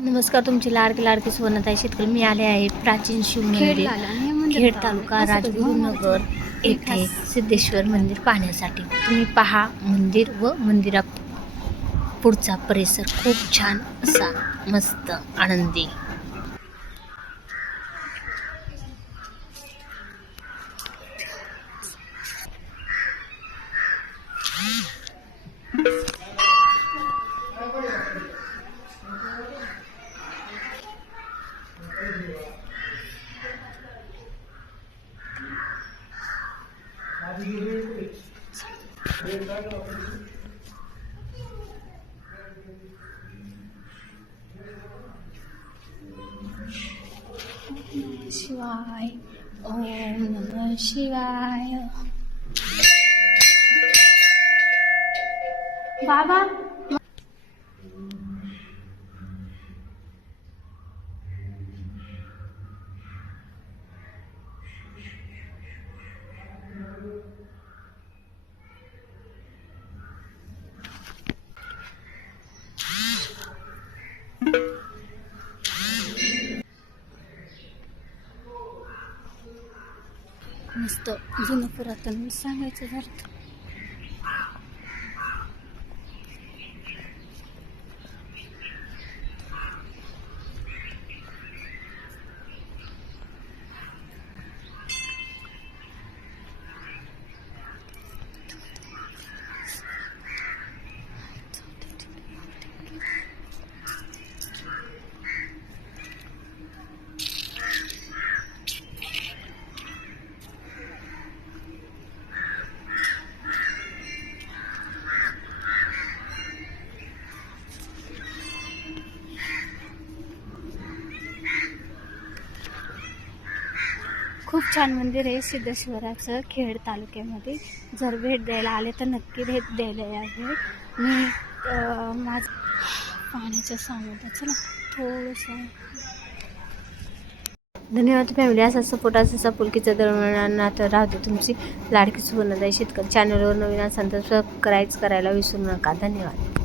नमस्कार, तुमची लाडकी सुवर्णताई शेतकरी. मी आले आहे प्राचीन शिव मंदिर खेड तालुका राजगुरुनगर येथे सिद्धेश्वर मंदिर पाहण्यासाठी. तुम्ही पहा मंदिर व मंदिरा पुढचा परिसर खूप छान असा मस्त आनंदी. शिवाय ओम नमः शिवाय. बाबा मस्त जुनं पुरातन सांगायचं झालं. खूप छान मंदिर आहे सिद्धेश्वराचं खेड तालुक्यामध्ये. जर भेट द्यायला आले तर नक्की भेट द्यायला यावे. मी माझं पाण्याच्या सांगत चला थोडंसं. धन्यवाद फॅमिली. असा सपोर्ट असा पुलकीचं दरम्यान तर राहते तुमची लाडकी सुवर्णताई शेतकरी. चॅनलवर नवीन असाल तर सबस्क्राईब करायला विसरू नका. धन्यवाद.